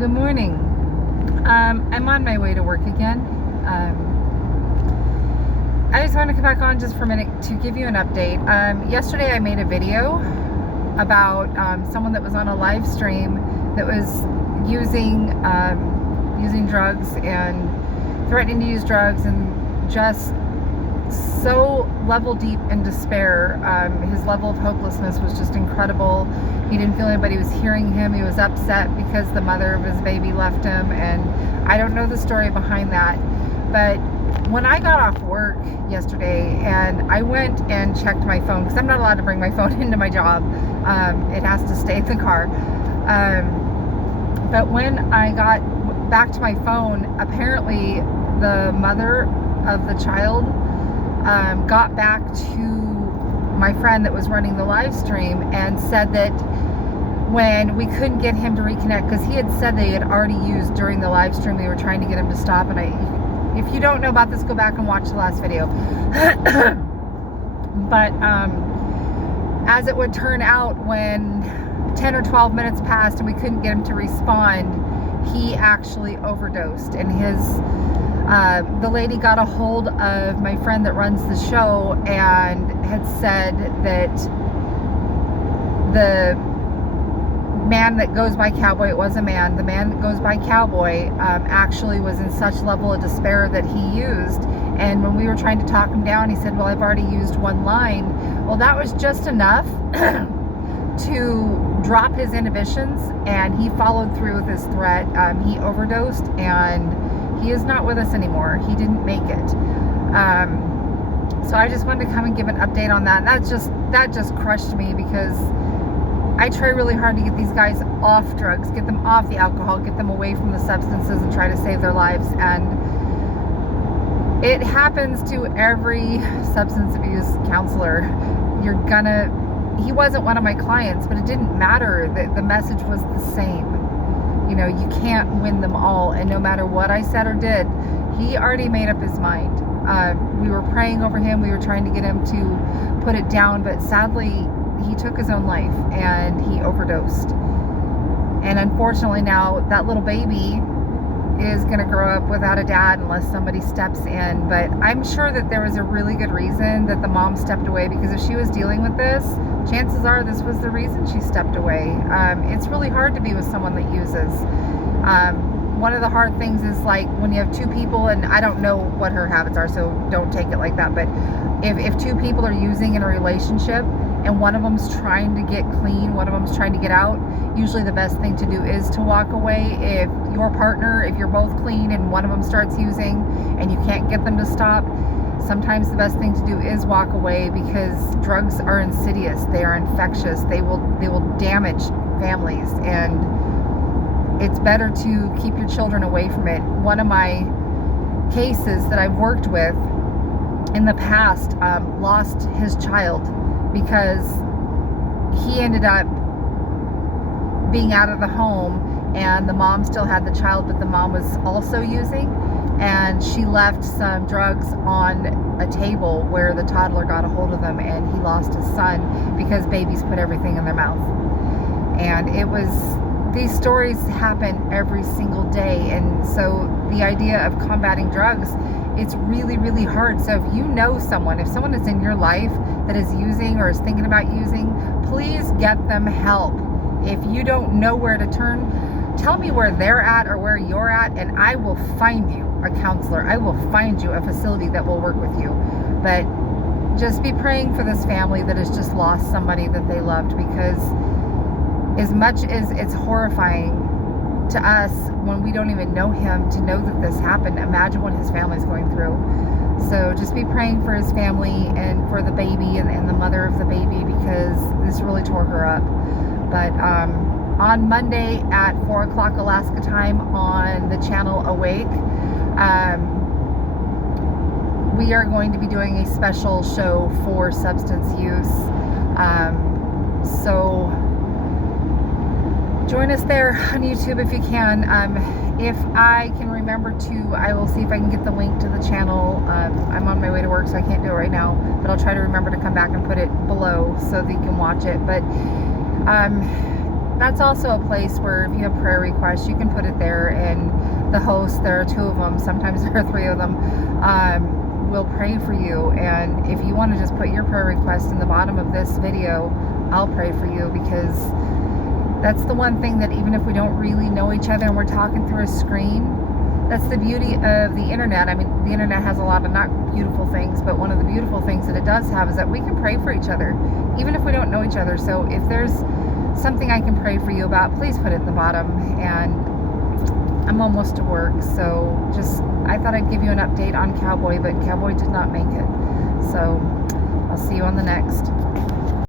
Good morning. I'm on my way to work again. I just want to come back on just for a minute to give you an update. Yesterday I made a video about someone that was on a live stream that was using drugs and threatening to use drugs and just so level deep in despair. His level of hopelessness was just incredible. He didn't feel anybody was hearing him. He was upset because the mother of his baby left him, and I don't know the story behind that. But when I got off work yesterday and I went and checked my phone, because I'm not allowed to bring my phone into my job, it has to stay in the car. But when I got back to my phone, apparently the mother of the child got back to my friend that was running the live stream and said that when we couldn't get him to reconnect, because he had said they had already used during the live stream, we were trying to get him to stop. And if you don't know about this, go back and watch the last video. But as it would turn out, when 10 or 12 minutes passed and we couldn't get him to respond, he actually overdosed. And the lady got a hold of my friend that runs the show and had said that the man that goes by Cowboy, it was a man, the man that goes by Cowboy actually was in such level of despair that he used. And when we were trying to talk him down, he said, well, I've already used one line. Well, that was just enough to drop his inhibitions, and he followed through with his threat. He overdosed, and he is not with us anymore. He didn't make it. So I just wanted to come and give an update on that. And that just crushed me, because I try really hard to get these guys off drugs, get them off the alcohol, get them away from the substances, and try to save their lives. And it happens to every substance abuse counselor. He wasn't one of my clients, but it didn't matter. The message was the same. You know, you can't win them all. And no matter what I said or did, he already made up his mind. We were praying over him. We were trying to get him to put it down, but sadly, he took his own life and he overdosed. And unfortunately now that little baby is going to grow up without a dad unless somebody steps in. But I'm sure that there was a really good reason that the mom stepped away, because if she was dealing with this, chances are this was the reason she stepped away. It's really hard to be with someone that uses. One of the hard things is, like, when you have two people, and I don't know what her habits are, so don't take it like that, but if two people are using in a relationship and one of them's trying to get clean, one of them's trying to get out, usually the best thing to do is to walk away. If your partner, if you're both clean and one of them starts using and you can't get them to stop, sometimes the best thing to do is walk away, because drugs are insidious. They are infectious. They will damage families, and it's better to keep your children away from it. One of my cases that I've worked with in the past lost his child because he ended up being out of the home, and the mom still had the child, but the mom was also using, and she left some drugs on a table where the toddler got a hold of them, and he lost his son because babies put everything in their mouth. And these stories happen every single day. And so the idea of combating drugs, it's really, really hard. So if you know someone, if someone is in your life that is using or is thinking about using, please get them help. If you don't know where to turn, tell me where they're at or where you're at, and I will find you a counselor. I will find you a facility that will work with you. But just be praying for this family that has just lost somebody that they loved, because as much as it's horrifying to us when we don't even know him to know that this happened, imagine what his family's going through. So just be praying for his family and for the baby and the mother of the baby, because this really tore her up. But on Monday at 4 o'clock Alaska time on the channel Awake, we are going to be doing a special show for substance use. So join us there on YouTube if you can. If I can remember to, I will see if I can get the link to the channel. I'm on my way to work, so I can't do it right now, but I'll try to remember to come back and put it below so that you can watch it. But that's also a place where if you have prayer requests, you can put it there, and the host, there are 2 of them, sometimes there are 3 of them, will pray for you. And if you want to just put your prayer request in the bottom of this video, I'll pray for you, because that's the one thing that even if we don't really know each other and we're talking through a screen, that's the beauty of the internet. I mean, the internet has a lot of not beautiful things, but one of the beautiful things that it does have is that we can pray for each other, even if we don't know each other. So if there's something I can pray for you about, please put it in the bottom. And I'm almost to work, so I thought I'd give you an update on Cowboy, but Cowboy did not make it. So I'll see you on the next.